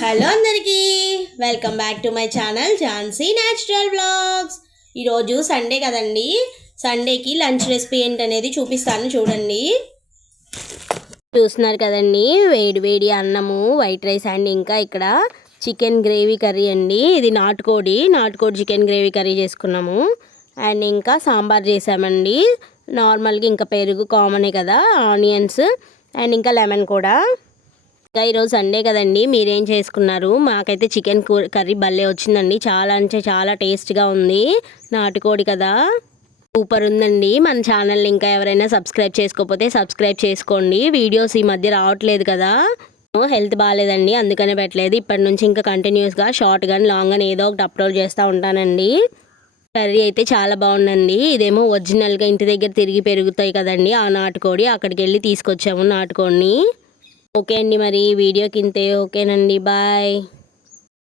Hello అందరికీ welcome back to my channel Jhansi natural vlogs. ఈరోజు Sunday కదండి, సండేకి లంచ్ రెసిపీ ఏంటనేది చూపిస్తాను చూడండి. చూస్తున్నారు కదండి, వేడి వేడి అన్నము, వైట్ రైస్ అండ్ ఇంకా ఇక్కడ చికెన్ గ్రేవీ కర్రీ అండి. ఇది నాటుకోడి చికెన్ గ్రేవీ కర్రీ చేసుకున్నాము. అండ్ ఇంకా సాంబార్ చేసామండి నార్మల్గా, ఇంకా పెరుగు కామనే కదా, ఆనియన్స్ అండ్ ఇంకా లెమన్ కూడా. ఇంకా ఈరోజు సండే కదండి, మీరేం చేసుకున్నారు? మాకైతే చికెన్ కర్రీ భలే వచ్చిందండి, చాలా అంటే చాలా టేస్ట్గా ఉంది. నాటుకోడి కదా, సూపర్ ఉందండి. మన ఛానల్ ఇంకా ఎవరైనా సబ్స్క్రైబ్ చేసుకోకపోతే సబ్స్క్రైబ్ చేసుకోండి. వీడియోస్ ఈ మధ్య రావట్లేదు కదా, హెల్త్ బాగాలేదండి, అందుకనే పెట్టలేదు. ఇప్పటి నుంచి ఇంకా కంటిన్యూస్గా షార్ట్ కానీ లాంగ్ కానీ ఏదో ఒకటి అప్లోడ్ చేస్తూ ఉంటానండి. కర్రీ అయితే చాలా బాగుందండి. ఇదేమో ఒరిజినల్గా ఇంటి దగ్గర తిరిగి పెరుగుతాయి కదండి ఆ నాటుకోడి, అక్కడికి వెళ్ళి తీసుకొచ్చాము నాటుకోడిని. ఓకే అండి, మరి వీడియోకి ఇంతే. ఓకేనండి, బాయ్.